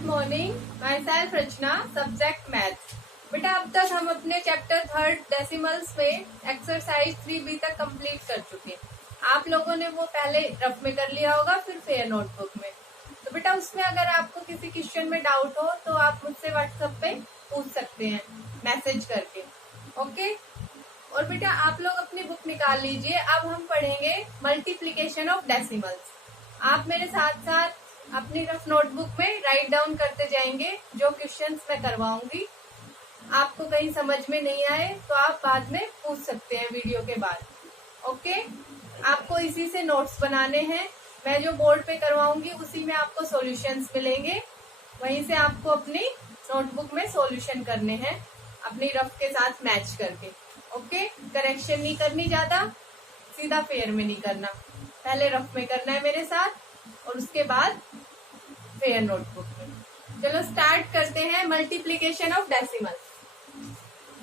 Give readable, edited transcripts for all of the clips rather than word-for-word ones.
Good morning, myself Rachna, subject maths. बेटा अब तक हम अपने चैप्टर 3 डेसिमल्स में एक्सरसाइज 3B तक कंप्लीट कर चुके हैं। आप लोगों ने वो पहले रफ में कर लिया होगा, फिर फेयर नोटबुक में। तो बेटा उसमें अगर आपको किसी क्वेश्चन में डाउट हो तो आप मुझसे व्हाट्सएप पे पूछ सकते हैं मैसेज करके, ओके। और बेटा आप लोग अपनी बुक निकाल लीजिए। अब हम पढ़ेंगे मल्टीप्लीकेशन ऑफ डेसिमल्स। आप मेरे साथ साथ अपनी रफ नोटबुक में राइट डाउन करते जाएंगे जो क्वेश्चंस मैं करवाऊंगी। आपको कहीं समझ में नहीं आए तो आप बाद में पूछ सकते हैं वीडियो के बाद, ओके। आपको इसी से नोट्स बनाने हैं। मैं जो बोर्ड पे करवाऊंगी उसी में आपको सॉल्यूशंस मिलेंगे। वहीं से आपको अपनी नोटबुक में सॉल्यूशन करने हैं अपनी रफ के साथ मैच करके, ओके। करेक्शन नहीं करनी ज्यादा, सीधा फेयर में नहीं करना। पहले रफ में करना है मेरे साथ और उसके बाद फेयर नोटबुक में। चलो स्टार्ट करते हैं multiplication of decimal.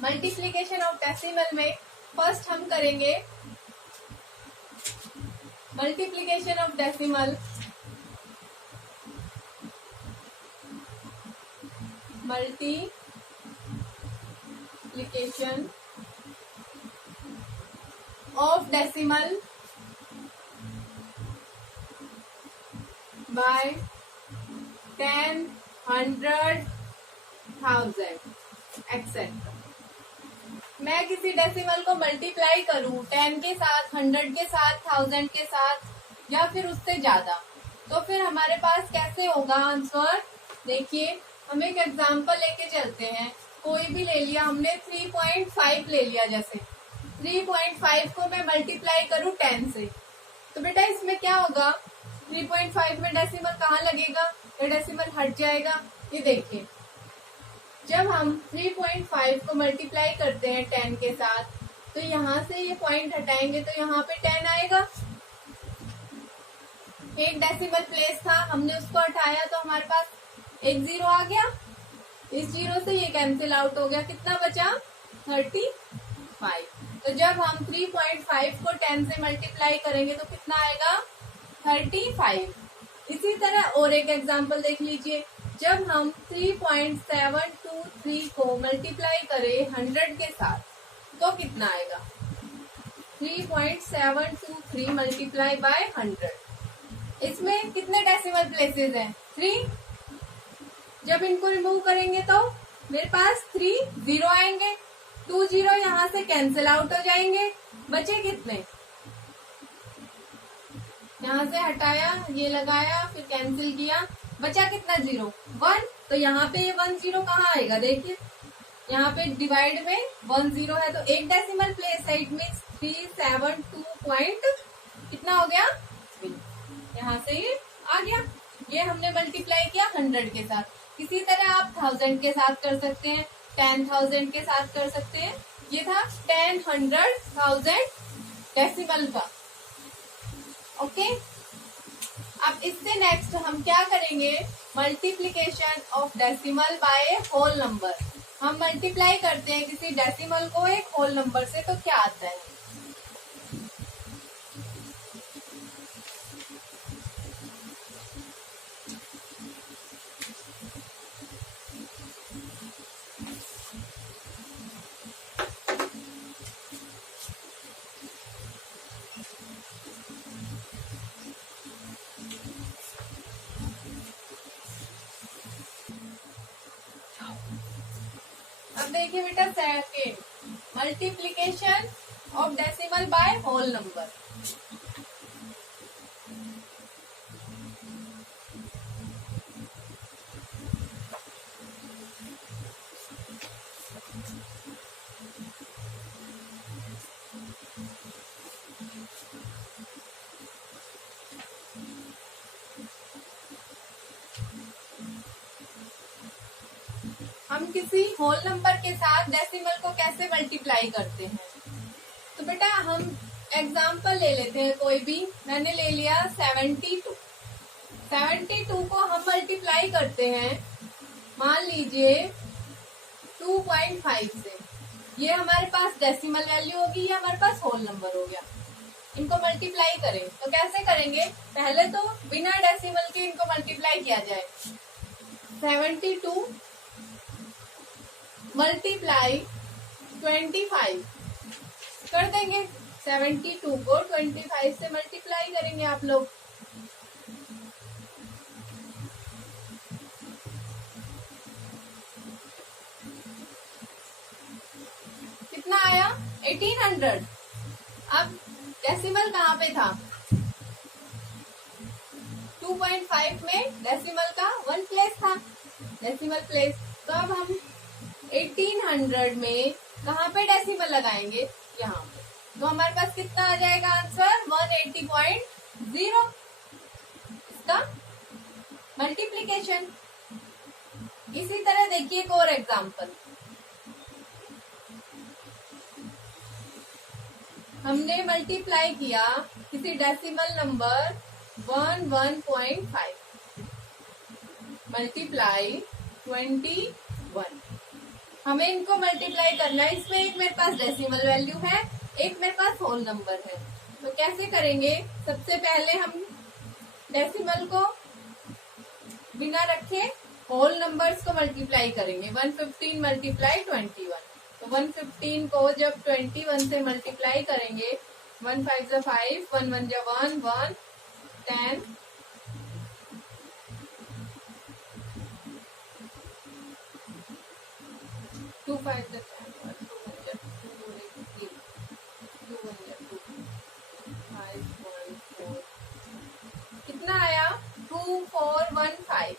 Multiplication of decimal में फर्स्ट हम करेंगे multiplication of decimal multiplication of decimal by 10, 100, 1000 etcetera. मैं किसी डेसिमल को मल्टीप्लाई करूं 10 के साथ, 100 के साथ, 1000 के साथ या फिर उससे ज्यादा, तो फिर हमारे पास कैसे होगा आंसर। देखिए हम एक एग्जांपल लेके चलते हैं। कोई भी ले लिया हमने, 3.5 ले लिया। जैसे 3.5 को मैं मल्टीप्लाई करूं 10 से, तो बेटा इसमें क्या होगा, 3.5 में डेसिमल कहाँ लगेगा, ये डेसिमल हट जाएगा। ये देखिए जब हम 3.5 को मल्टीप्लाई करते हैं 10 के साथ, तो यहाँ से ये पॉइंट हटाएंगे तो यहाँ पे 10 आएगा। एक डेसिमल प्लेस था, हमने उसको हटाया तो हमारे पास एक जीरो आ गया। इस जीरो से ये कैंसिल आउट हो गया, कितना बचा 35। तो जब हम 3.5 को 10 से मल्टीप्लाई करेंगे तो कितना आएगा 35। इसी तरह और एक एग्जांपल देख लीजिए। जब हम 3.723 को मल्टीप्लाई करें 100 के साथ तो कितना आएगा, 3.723 मल्टीप्लाई बाय 100। इसमें कितने डेसिमल प्लेसेस हैं, 3। जब इनको रिमूव करेंगे तो मेरे पास 3 जीरो आएंगे, 2 जीरो यहाँ से कैंसिल आउट हो जाएंगे। बचे कितने, यहाँ से हटाया, ये लगाया, फिर कैंसिल किया, बचा कितना जीरो 1। तो यहाँ पे ये 1 जीरो कहाँ आएगा, देखिए यहाँ पे डिवाइड में 1 जीरो है तो एक डेसिमल प्लेस है। इट मीन्स 372 पॉइंट कितना हो गया 3। यहाँ से ये आ गया। ये हमने मल्टीप्लाई किया 100 के साथ। इसी तरह आप 1000 के साथ कर सकते हैं, 10,000 के साथ कर सकते हैं। ये था 10, 100, 1000 डेसिमल का, ओके। अब इससे नेक्स्ट हम क्या करेंगे, multiplication of decimal by whole number. हम मल्टीप्लाई करते हैं किसी डेसिमल को एक होल नंबर से तो क्या आता है। अब देखिए बेटा second, multiplication of decimal by whole number. हम किसी होल नंबर के साथ डेसिमल को कैसे मल्टीप्लाई करते हैं, तो बेटा हम एग्जांपल ले लेते हैं कोई भी। मैंने ले लिया 72। 72 को हम मल्टीप्लाई करते हैं, मान लीजिए 2.5 से। ये हमारे पास डेसिमल वैल्यू होगी, ये हमारे पास होल नंबर हो गया। इनको मल्टीप्लाई करें तो कैसे करेंगे, पहले तो बिना डेसिमल के इनको मल्टीप्लाई किया जाए। 72 मल्टीप्लाई 25 कर देंगे। 72 को 25 से मल्टीप्लाई करेंगे आप लोग। कितना आया? 1800। अब डेसिमल कहाँ पे था? 2.5 में डेसिमल का 1 प्लेस था, डेसिमल प्लेस। तो अब हम 1800 में कहाँ पे डेसिमल लगाएंगे? यहाँ पे। तो हमारे पास कितना आ जाएगा आंसर? 180.0। इसका मल्टीप्लीकेशन। इसी तरह देखिए एक और एग्जाम्पल। हमने मल्टीप्लाई किया किसी डेसिमल नंबर 1.5 मल्टीप्लाई 21। हमें इनको मल्टीप्लाई करना है। इसमें एक मेरे पास डेसिमल वैल्यू है, एक मेरे पास होल नंबर है। तो कैसे करेंगे? सबसे पहले हम डेसिमल को बिना रखे होल नंबर्स को मल्टीप्लाई करेंगे। 115 मल्टीप्लाई 21। तो 115 को जब 21 से मल्टीप्लाई करेंगे, 1 5 जा 5, 1 1 जा 1, 1 10 2 5 जा 10, 1 2 1 जा 2, 2 2 1 जा 2, 5 1 4। कितना आया? 2415।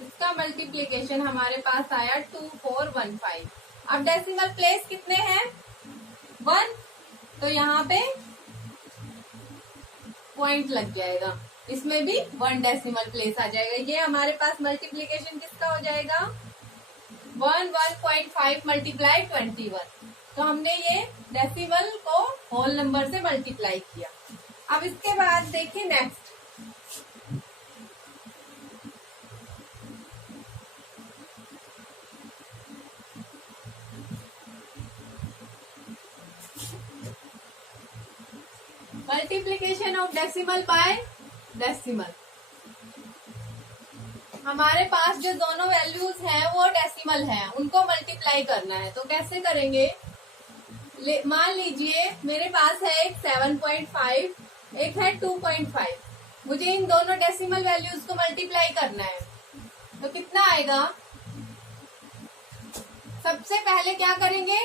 इसका मल्टीप्लीकेशन हमारे पास आया 2415। अब डेसिमल प्लेस कितने हैं? 1। तो यहाँ पे पॉइंट लग जाएगा, इसमें भी 1 डेसिमल प्लेस आ जाएगा। ये हमारे पास मल्टीप्लीकेशन किसका हो जाएगा? 1.5 मल्टीप्लाई 21। तो हमने ये डेसिमल को होल नंबर से मल्टीप्लाई किया। अब इसके बाद देखिए next. Multiplication of decimal by decimal. हमारे पास जो दोनों वैल्यूज हैं वो डेसिमल हैं, उनको मल्टीप्लाई करना है। तो कैसे करेंगे? मान लीजिए मेरे पास है एक 7.5, एक है 2.5। मुझे इन दोनों डेसिमल वैल्यूज को मल्टीप्लाई करना है। तो कितना आएगा? सबसे पहले क्या करेंगे?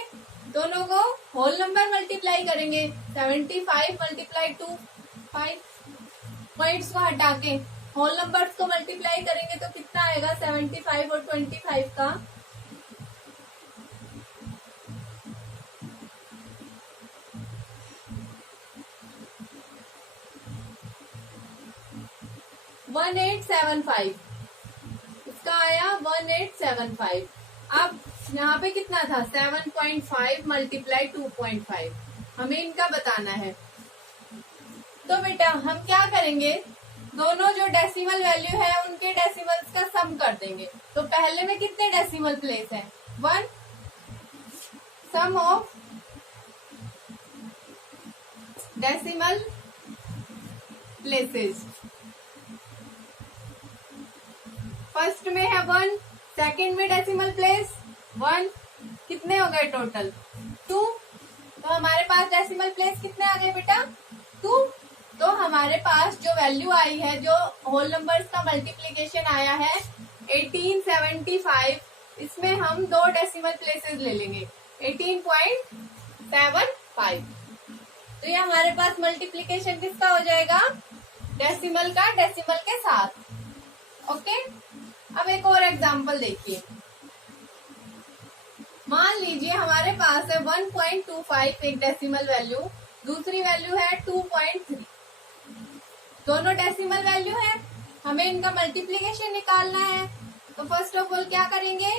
दोनों को होल नंबर मल्टीप्लाई करेंगे। 75 मल्टीप्लाई 2 5, पॉइंट्स को हटा के होल नंबर्स को मल्टीप्लाई करेंगे तो कितना आएगा? 75 और 25 का 1875। इसका आया 1875। अब यहाँ पे कितना था? 7.5 मल्टीप्लाई 2.5। हमें इनका बताना है। तो बेटा हम क्या करेंगे? दोनों जो डेसिमल वैल्यू है उनके डेसिमल्स का सम कर देंगे। तो पहले में कितने डेसिमल प्लेस है? 1। सम ऑफ डेसिमल प्लेसेस। फर्स्ट में है 1, सेकंड में डेसिमल प्लेस 1। कितने हो गए टोटल? 2। तो हमारे पास डेसिमल प्लेस कितने आ गए बेटा? 2। तो हमारे पास जो वैल्यू आई है, जो होल नंबर्स का मल्टीप्लीकेशन आया है 1875, इसमें हम 2 डेसिमल प्लेसेस ले लेंगे, 18.75। तो ये हमारे पास मल्टीप्लीकेशन किसका हो जाएगा? डेसिमल का डेसिमल के साथ। ओके। अब एक और एग्जांपल देखिए। मान लीजिए हमारे पास है 1.25 एक डेसिमल वैल्यू, दूसरी वैल्यू है 2.3। दोनों डेसिमल वैल्यू है, हमें इनका मल्टीप्लीकेशन निकालना है। तो फर्स्ट ऑफ ऑल क्या करेंगे?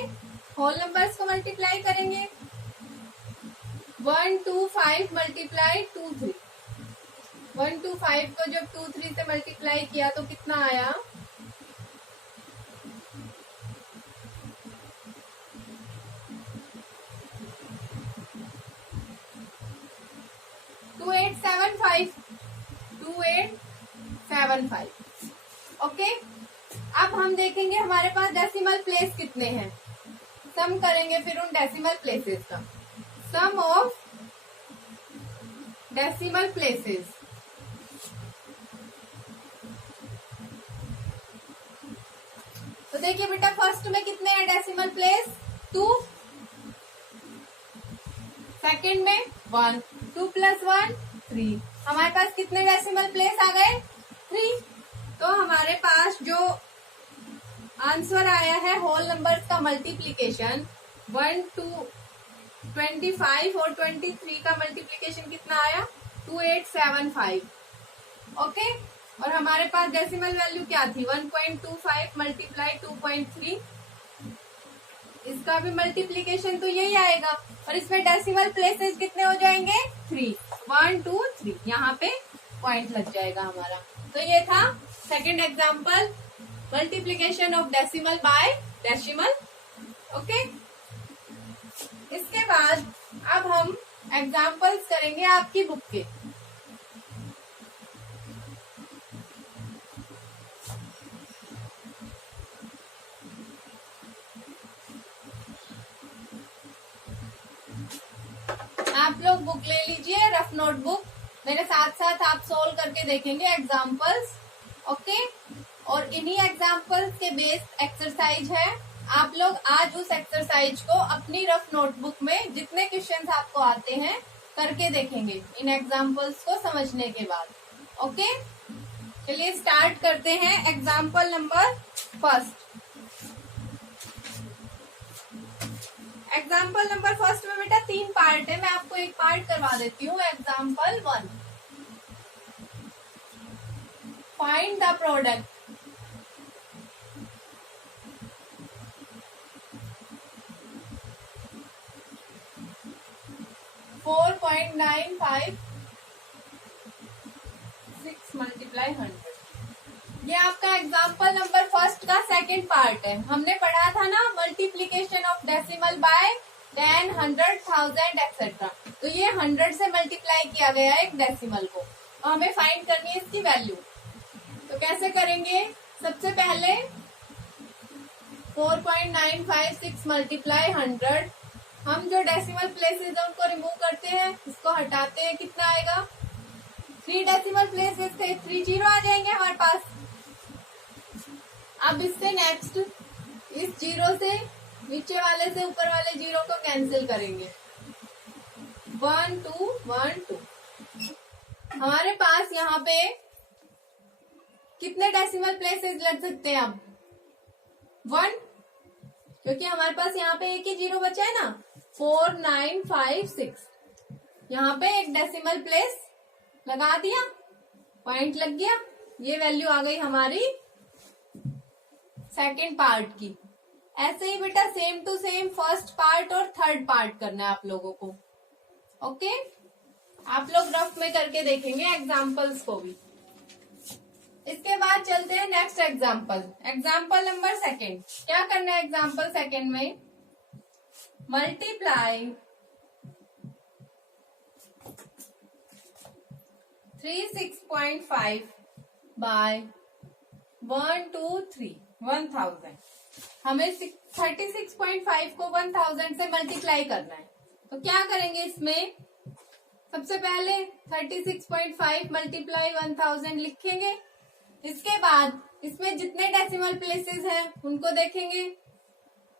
होल नंबर्स को मल्टीप्लाई करेंगे। 125 मल्टीप्लाई 23। 125 को जब 23 से मल्टीप्लाई किया तो कितना आया? 2875। 2875। ओके। अब हम देखेंगे हमारे पास डेसिमल प्लेस कितने हैं, सम करेंगे फिर उन डेसिमल प्लेसेस का। सम ऑफ डेसिमल प्लेसेस। तो देखिए बेटा फर्स्ट में कितने हैं डेसिमल प्लेस, 2, सेकंड में 1, 2 + 1 3। हमारे पास कितने डेसिमल प्लेस आ गए, 3। तो हमारे पास जो आंसर आया है होल नंबर्स का मल्टीप्लीकेशन 1, 2, 25 और 23 का मल्टीप्लीकेशन कितना आया, 2875। ओके, और हमारे पास डेसिमल वैल्यू क्या थी, 1.25 × 2.3। इसका भी मल्टीप्लीकेशन तो यही आएगा, और इसमें डेसिमल प्लेसेस कितने हो जाएंगे, 3, 1, 2, 3। यहाँ पे पॉइंट लग जाएगा हमारा। तो ये था second example, multiplication of decimal by decimal. Okay, इसके बाद अब हम एग्जाम्पल्स करेंगे आपकी बुक के। आप लोग बुक ले लीजिए, रफ नोटबुक, मेरे साथ साथ आप सोल्व करके देखेंगे एग्जाम्पल्स। ओके, और इन्हीं एग्जाम्पल्स के बेस्ड एक्सरसाइज है। आप लोग आज उस एक्सरसाइज को अपनी रफ नोटबुक में जितने क्वेश्चंस आपको आते हैं करके देखेंगे इन एग्जाम्पल्स को समझने के बाद। ओके, चलिए स्टार्ट करते हैं। Example number first. Example number first में बेटा 3 पार्ट है, मैं आपको एक पार्ट करवा देती हूँ। Example 1, find the product. Four 4.956 × 100। ये आपका एग्जाम्पल नंबर फर्स्ट का सेकंड पार्ट है। हमने पढ़ा था ना multiplication of decimal by 10, 100, 1000 etcetera. तो ये 100 से मल्टीप्लाई किया गया है एक डेसिमल को, और हमें फाइंड करनी है इसकी वैल्यू। तो कैसे करेंगे, सबसे पहले 4.956 × 100। हम जो डेसिमल प्लेसेस है उनको रिमूव करते हैं, इसको हटाते हैं, कितना आएगा, 3 डेसिमल प्लेसेस थे, 3 जीरो आ जाएंगे हमारे पास। अब इससे नेक्स्ट इस जीरो से नीचे वाले से ऊपर वाले जीरो को कैंसिल करेंगे, 1, 2, 1, 2। हमारे पास यहाँ पे कितने डेसिमल प्लेसेस लग सकते हैं, अब 1, क्योंकि हमारे पास यहाँ पे एक ही जीरो बचा है ना, 4956। यहाँ पे एक डेसिमल प्लेस लगा दिया, पॉइंट लग गया, ये वैल्यू आ गई हमारी सेकेंड पार्ट की। ऐसे ही बेटा same to same first part और थर्ड पार्ट करना है आप लोगों को। ओके, आप लोग रफ में करके देखेंगे एग्जाम्पल्स को भी। इसके बाद चलते हैं next example, example number second. क्या करना है एग्जाम्पल सेकंड में, मल्टीप्लाई 36.5 बाय 1, 2, 3, 1000। हमें 36.5 को 1000 से मल्टीप्लाई करना है। तो क्या करेंगे इसमें, सबसे पहले 36.5 मल्टीप्लाई 1000 लिखेंगे। इसके बाद इसमें जितने डेसिमल प्लेसेस हैं उनको देखेंगे,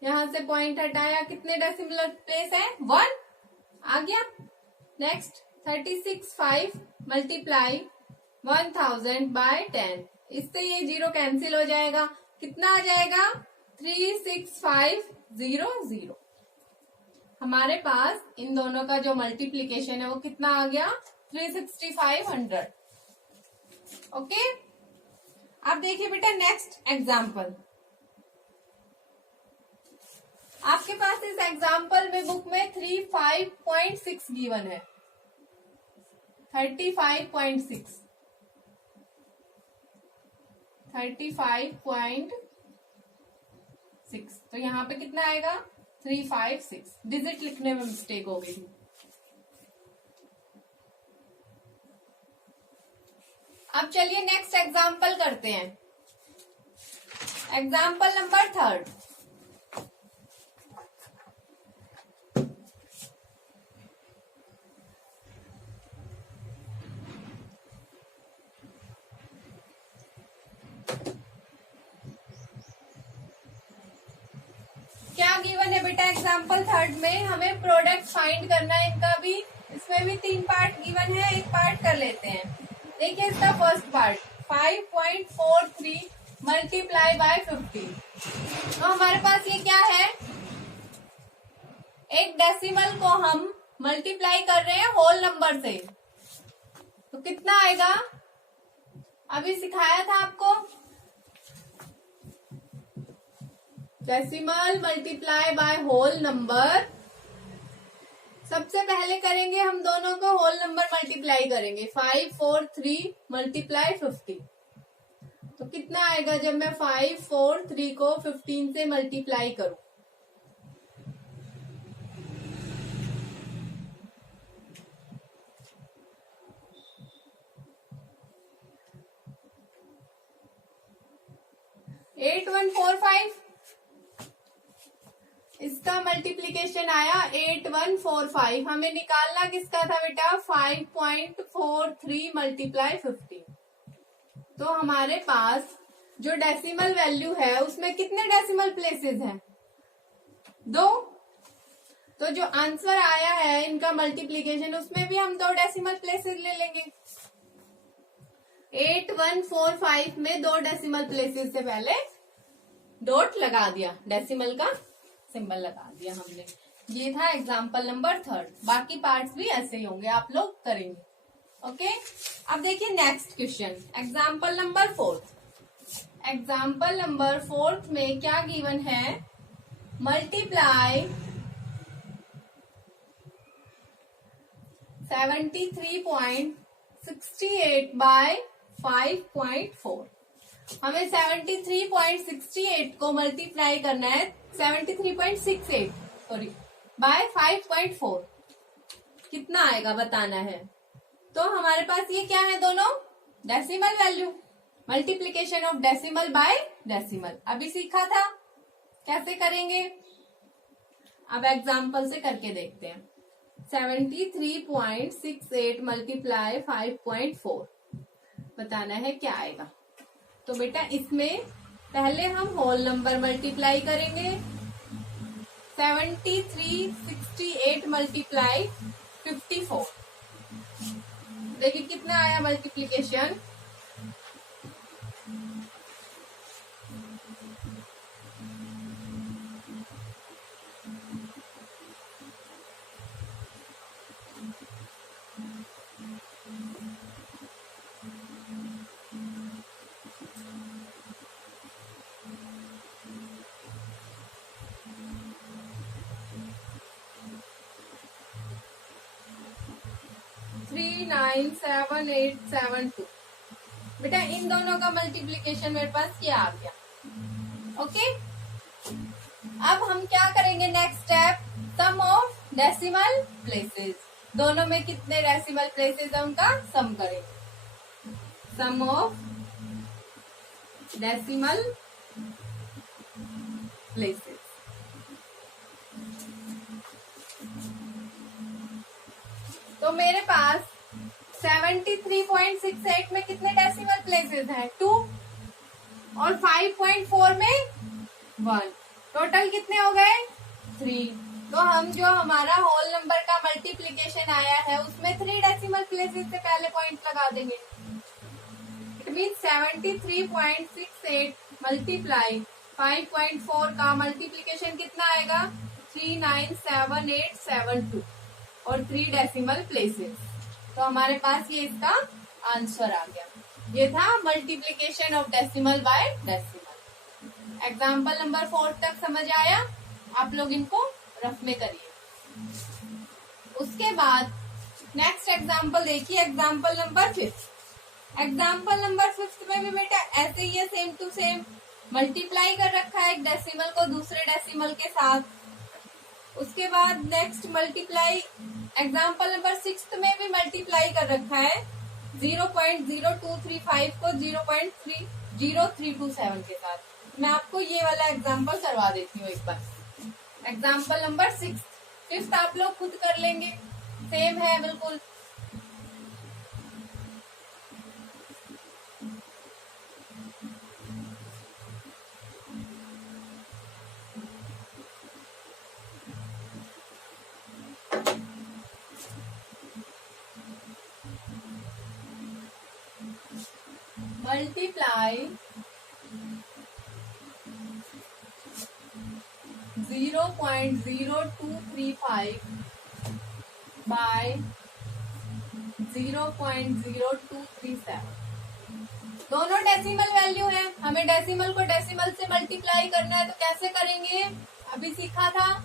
यहां से पॉइंट हटाया, कितने डेसिमल प्लेस है, 1 आ गया। नेक्स्ट 36.5 मल्टीप्लाई 1000 बाय 10, इससे ये जीरो कैंसिल हो जाएगा, कितना आ जाएगा, 36500। हमारे पास इन दोनों का जो मल्टीप्लीकेशन है वो कितना आ गया, 36500। ओके, अब देखिए बेटा नेक्स्ट एग्जाम्पल। आपके पास इस एग्जाम्पल में बुक में 35.6 गिवन है, 35.6, 35.6। तो यहाँ पे कितना आएगा, 356। डिजिट लिखने में मिस्टेक हो गई। अब चलिए नेक्स्ट एग्जाम्पल करते हैं। Example number third. क्या गिवन है बेटा एग्जाम्पल थर्ड में? हमें प्रोडक्ट फाइंड करना है इनका भी। इसमें भी 3 पार्ट गिवन है, एक पार्ट कर लेते हैं। देखिए इसका फर्स्ट पार्ट 5.43 मल्टीप्लाई बाय 50। तो हमारे पास ये क्या है, एक डेसिमल को हम मल्टीप्लाई कर रहे हैं होल नंबर से। तो कितना आएगा, अभी सिखाया था आपको, decimal multiply by whole number. सबसे पहले करेंगे हम दोनों को होल नंबर मल्टीप्लाई करेंगे। 543 मल्टीप्लाई 50। तो कितना आएगा जब मैं 543 को 15 से मल्टीप्लाई करूं? एट 8145। इसका मल्टीप्लीकेशन आया 8145। हमें निकालना किसका था बेटा? 5.43 मल्टीप्लाई 50। तो हमारे पास जो डेसिमल वैल्यू है उसमें कितने डेसिमल प्लेसेस हैं? 2। तो जो आंसर आया है इनका मल्टीप्लीकेशन, उसमें भी हम 2 डेसिमल प्लेसेस ले लेंगे। 8145 में 2 डेसिमल प्लेसेस से पहले डॉट लगा दिया, डेसिमल का सिंबल लगा दिया हमने। ये था एग्जाम्पल नंबर थर्ड। बाकी पार्ट्स भी ऐसे ही होंगे, आप लोग करेंगे। ओके, अब देखिए next question, example number fourth. Example number fourth में क्या गिवन है? Multiply 73.68 by 5.4। हमें 73.68 को मल्टीप्लाई करना है 73.68 सॉरी बाय 5.4। कितना आएगा बताना है। तो हमारे पास ये क्या है, दोनों decimal value, multiplication of decimal by decimal. अभी सीखा था कैसे करेंगे, अब एग्जाम्पल से करके देखते हैं। 73.68 मल्टीप्लाई 5.4 बताना है क्या आएगा। तो बेटा इसमें पहले हम होल नंबर मल्टीप्लाई करेंगे। 7368 मल्टीप्लाई 54। देखिए कितना आया मल्टीप्लीकेशन, 397872। बेटा इन दोनों का मल्टीप्लीकेशन मेरे पास क्या आ गया। ओके, अब हम क्या करेंगे, next step, sum of decimal places. दोनों में कितने डेसिमल प्लेसेस है उनका सम करेंगे। Sum of decimal places. तो मेरे पास 73.68 में कितने डेसिमल प्लेसेस हैं? 2। और 5.4 में 1। टोटल कितने हो गए? 3। तो हम जो हमारा होल नंबर का मल्टीप्लीकेशन आया है उसमें 3 डेसिमल प्लेसेस से पहले पॉइंट लगा देंगे। इट मीन 73.68 मल्टीप्लाई 5.4 का मल्टीप्लीकेशन कितना आएगा? 397872 और 3 डेसिमल प्लेसेस। तो हमारे पास ये इसका आंसर आ गया। ये था multiplication of decimal by decimal. Example number 4 तक समझ आया? आप लोग इनको रफ में करिए। उसके बाद नेक्स्ट एग्जाम्पल देखिए, एग्जाम्पल नंबर 5। एग्जाम्पल नंबर 5 में भी बेटा ऐसे ही है, सेम टू सेम मल्टीप्लाई कर रखा है एक डेसिमल को दूसरे डेसिमल के साथ। उसके बाद नेक्स्ट मल्टीप्लाई एग्जाम्पल नंबर 6 में भी मल्टीप्लाई कर रखा है 0.0235 को 0.0327 के साथ। मैं आपको ये वाला एग्जाम्पल करवा देती हूँ एक बार। एग्जाम्पल नंबर 6, 5th आप लोग खुद कर लेंगे, सेम है बिल्कुल। Multiply 0.0235 by 0.0237। दोनों डेसिमल वैल्यू है, हमें डेसिमल को डेसिमल से मल्टीप्लाई करना है, तो कैसे करेंगे अभी सीखा था।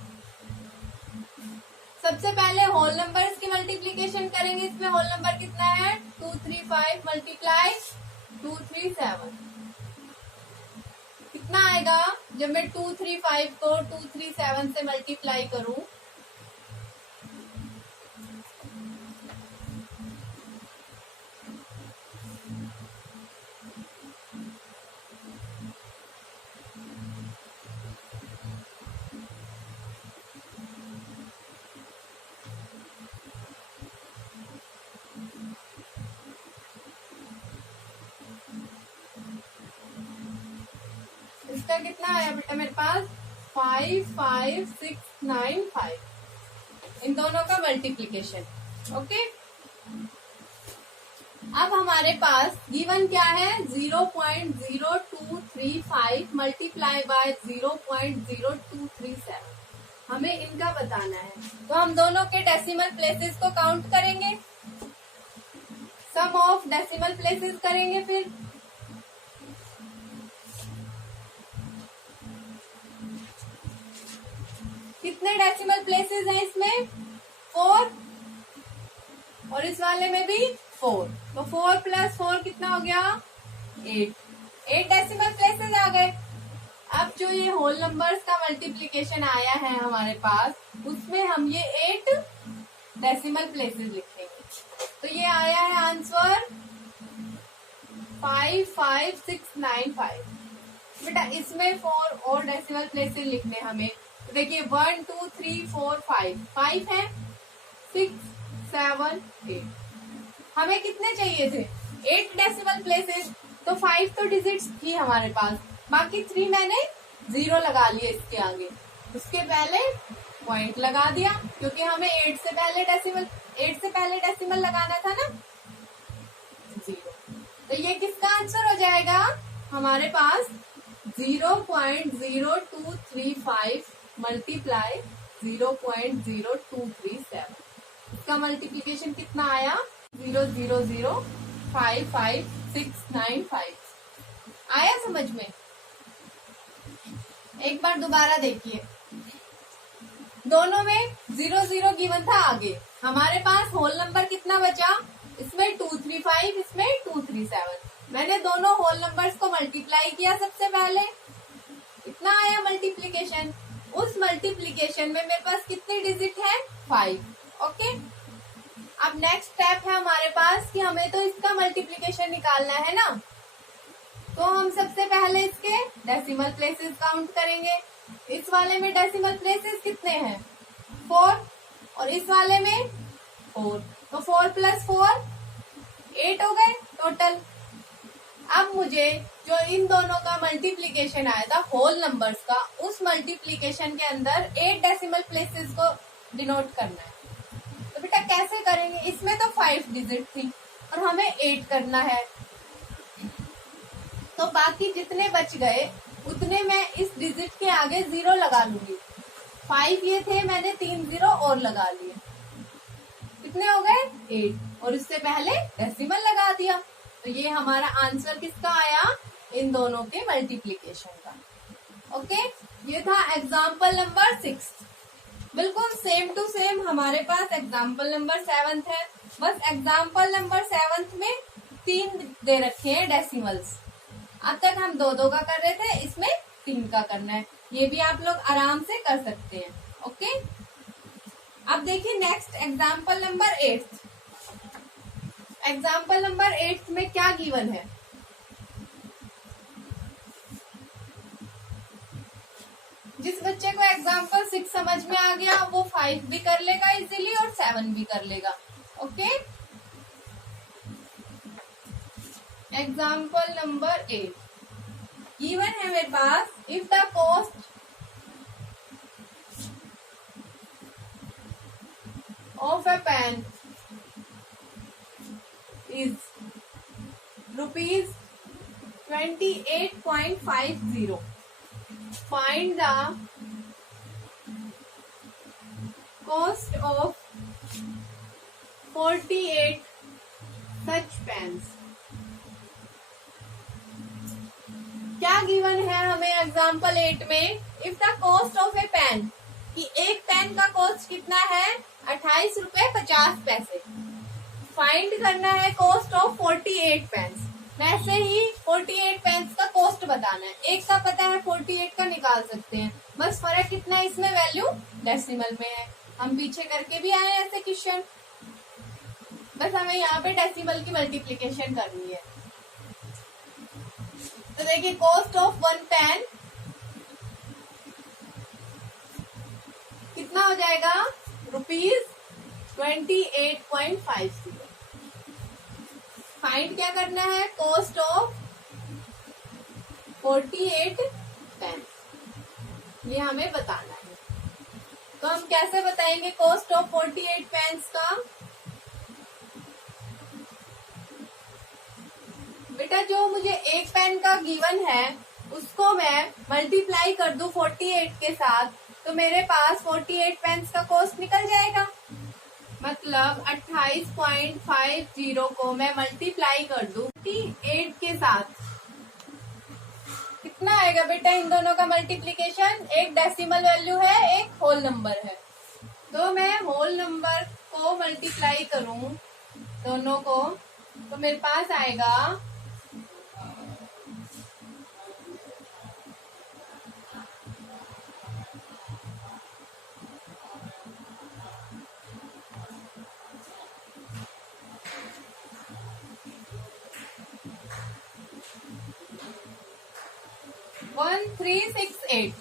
सबसे पहले होल नंबर्स की मल्टीप्लीकेशन करेंगे। इसमें होल नंबर कितना है 235 मल्टीप्लाई 237, कितना आएगा जब मैं 235 को 237 से मल्टीप्लाई करूं। इसका कितना आया बेटा मेरे पास 55695, इन दोनों का मल्टीप्लीकेशन। ओके, अब हमारे पास गिवन क्या है 0.0235 मल्टीप्लाई बाय 0.0237, हमें इनका बताना है। तो हम दोनों के डेसिमल प्लेसेस को काउंट करेंगे, सम ऑफ डेसिमल प्लेसेस करेंगे। फिर कितने डेसिमल प्लेसेस हैं इसमें 4, और इस वाले में भी 4, तो 4 + 4 कितना हो गया 8 डेसिमल प्लेसेस आ गए। अब जो ये होल नंबर्स का मल्टीप्लीकेशन आया है हमारे पास, उसमें हम ये 8 डेसिमल प्लेसेस लिखेंगे। तो ये आया है आंसर 55695। बेटा इसमें 4 और डेसिमल प्लेसेस लिखने हमें, तो देखिए 1 2 3 4 5 है, 6 7 8, हमें कितने चाहिए थे 8 डेसिमल प्लेसेस। तो 5 तो डिजिट्स थी हमारे पास, बाकी 3 मैंने 0 लगा लिए इसके आगे, उसके पहले पॉइंट लगा दिया, क्योंकि हमें 8 से पहले डेसिमल लगाना था ना 0। तो ये किसका आंसर हो जाएगा हमारे पास 0.0235 मल्टीप्लाई 0.0237, इसका मल्टीप्लीकेशन कितना आया 000559695। आया समझ में। एक बार दोबारा देखिए, दोनों में 0 0 गिवन था आगे, हमारे पास होल नंबर कितना बचा, इसमें 235 इसमें 237। मैंने दोनों होल नंबर्स को मल्टीप्लाई किया, सबसे पहले इतना आया मल्टीप्लीकेशन। उस मल्टीप्लीकेशन में मेरे पास कितनी डिजिट है 5। ओके, अब नेक्स्ट स्टेप है हमारे पास कि हमें तो इसका मल्टीप्लीकेशन निकालना है ना, तो हम सबसे पहले इसके डेसिमल प्लेसेस काउंट करेंगे। इस वाले में डेसिमल प्लेसेस कितने हैं 4, और इस वाले में 4, तो 4 + 4 8 हो गए टोटल। अब मुझे जो इन दोनों का मल्टीप्लीकेशन आया था होल नंबर्स का, उस मल्टीप्लीकेशन के अंदर 8 डेसिमल प्लेसेस को डिनोट करना है। तो बेटा कैसे करेंगे, इसमें तो 5 डिजिट थी और हमें 8 करना है, तो बाकी जितने बच गए उतने मैं इस डिजिट के आगे 0 लगा लूंगी। 5 ये थे, मैंने 3 0 और लगा लिए, कितने हो गए 8, और इससे पहले डेसिमल लगा दिया। तो ये हमारा आंसर किसका आया, इन दोनों के मल्टीप्लीकेशन का। ओके, ये था एग्जाम्पल नंबर 6। बिल्कुल सेम टू सेम हमारे पास एग्जाम्पल नंबर 7 है, बस एग्जाम्पल नंबर 7 में 3 दे रखे हैं डेसिमल्स। अब तक हम 2 का कर रहे थे, इसमें 3 का करना है। ये भी आप लोग आराम से कर सकते हैं। ओके, अब देखिए next example number 8। Example number 8 में क्या गिवन है, जिस बच्चे को एग्जाम्पल 6 समझ में आ गया वो 5 भी कर लेगा इजीली और 7 भी कर लेगा। ओके, एग्जाम्पल नंबर 8 गिवन है मेरे पास, if the cost of a pen is ₹28.50, find the cost of 48 such pens। क्या गिवन है हमें एग्जाम्पल 8 में, if the cost of a pen, कि एक पेन का कॉस्ट कितना है 28.50। फाइंड करना है कॉस्ट ऑफ 48 पेन्स। वैसे ही 48 पेन्स का कॉस्ट बताना है, एक का पता है 48 का निकाल सकते हैं, बस फर्क कितना है इसमें, वैल्यू डेसिमल में है। हम पीछे करके भी आए ऐसे क्वेश्चन, बस हमें यहाँ पे डेसिमल की मल्टीप्लीकेशन करनी है। तो देखिए कॉस्ट ऑफ 1 पेन कितना हो जाएगा, ₹28.50। फाइंड क्या करना है, कॉस्ट ऑफ 48 पेन, ये हमें बताना है। तो हम कैसे बताएंगे कॉस्ट ऑफ 48 पेन्स का, बेटा जो मुझे एक पेन का गिवन है उसको मैं मल्टीप्लाई कर दूं 48 के साथ, तो मेरे पास 48 पेन्स का कॉस्ट निकल जाएगा। मतलब 28.50 को मैं मल्टीप्लाई कर दूं 48 के साथ, कितना आएगा बेटा इन दोनों का मल्टीप्लीकेशन, एक डेसिमल वैल्यू है एक होल नंबर है, तो मैं होल नंबर को मल्टीप्लाई करूं दोनों को, तो मेरे पास आएगा 1368।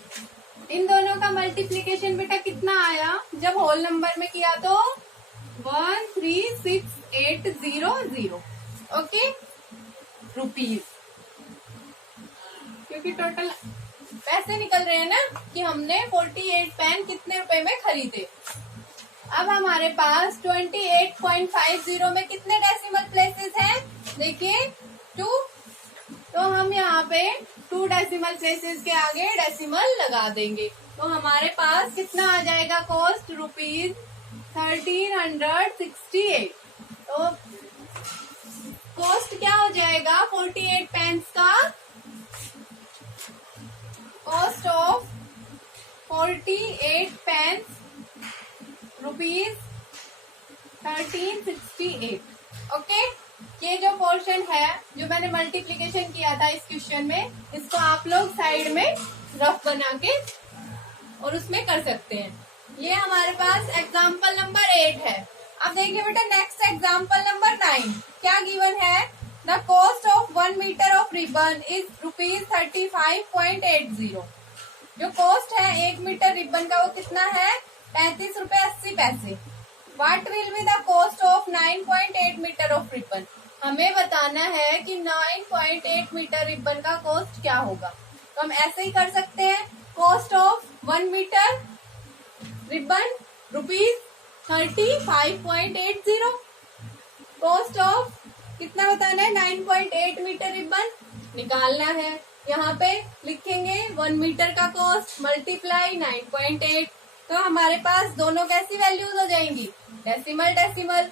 इन दोनों का मल्टीप्लीकेशन बेटा कितना आया, जब होल नंबर में किया तो 136,800 ओके रुपीज, क्योंकि टोटल पैसे निकल रहे हैं ना कि हमने 48 पेन कितने रुपए में खरीदे। अब हमारे पास 28.50 में कितने डेसिमल प्लेसेस हैं, देखिए 2, तो हम यहाँ पे 2 डेसिमल प्लेसेस के आगे डेसिमल लगा देंगे, तो हमारे पास कितना आ जाएगा कॉस्ट, ₹1368। तो कॉस्ट क्या हो जाएगा 48 पेन्स का, कॉस्ट ऑफ 48 पेन्स ₹1368। ओके, ये जो पोर्शन है जो मैंने मल्टीप्लीकेशन किया था इस क्वेश्चन में, इसको आप लोग साइड में रफ बना के और उसमें कर सकते हैं। ये हमारे पास एग्जाम्पल नंबर 8 है। अब देखिए बेटा नेक्स्ट एग्जाम्पल नंबर 9 क्या गिवन है, the cost of 1 metre of ribbon is ₹35.80। जो कॉस्ट है 1 मीटर रिबन का वो कितना है, ₹35.80। What will be the cost of 9.8 metre of ribbon, हमें बताना है कि 9.8 मीटर रिबन का कॉस्ट क्या होगा। तो हम ऐसे ही कर सकते हैं, cost of 1 metre ribbon ₹35.80, cost of कितना बताना है 9.8 मीटर रिबन निकालना है। यहाँ पे लिखेंगे 1 मीटर का कॉस्ट मल्टीप्लाई 9.8, तो हमारे पास दोनों कैसी वैल्यूज हो जाएंगी, डेसिमल डेसिमल।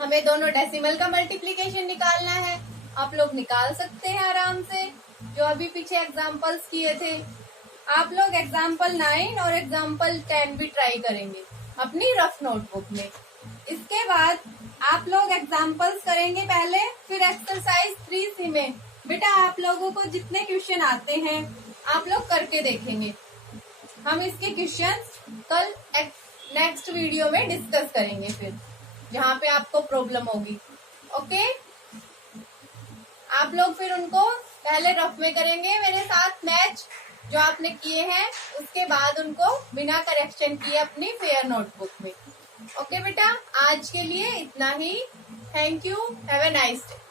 हमें दोनों डेसिमल का मल्टीप्लीकेशन निकालना है, आप लोग निकाल सकते हैं आराम से, जो अभी पीछे एग्जांपल्स किए थे। आप लोग एग्जांपल 9 और एग्जांपल 10 भी ट्राई करेंगे अपनी रफ नोटबुक में। इसके बाद आप लोग एग्जांपल्स करेंगे पहले, फिर एक्सरसाइज 3C में बेटा आप लोगों को जितने क्वेश्चन आते हैं आप लोग करके देखेंगे। हम इसके क्वेश्चंस कल नेक्स्ट वीडियो में डिस्कस करेंगे, फिर जहाँ पे आपको प्रॉब्लम होगी। ओके, आप लोग फिर उनको पहले रफ में करेंगे मेरे साथ मैच, जो आपने किए हैं उसके बाद उनको बिना करेक्शन किए अपनी फेयर नोटबुक में। ओके बेटा, आज के लिए इतना ही। Thank you, have a nice day.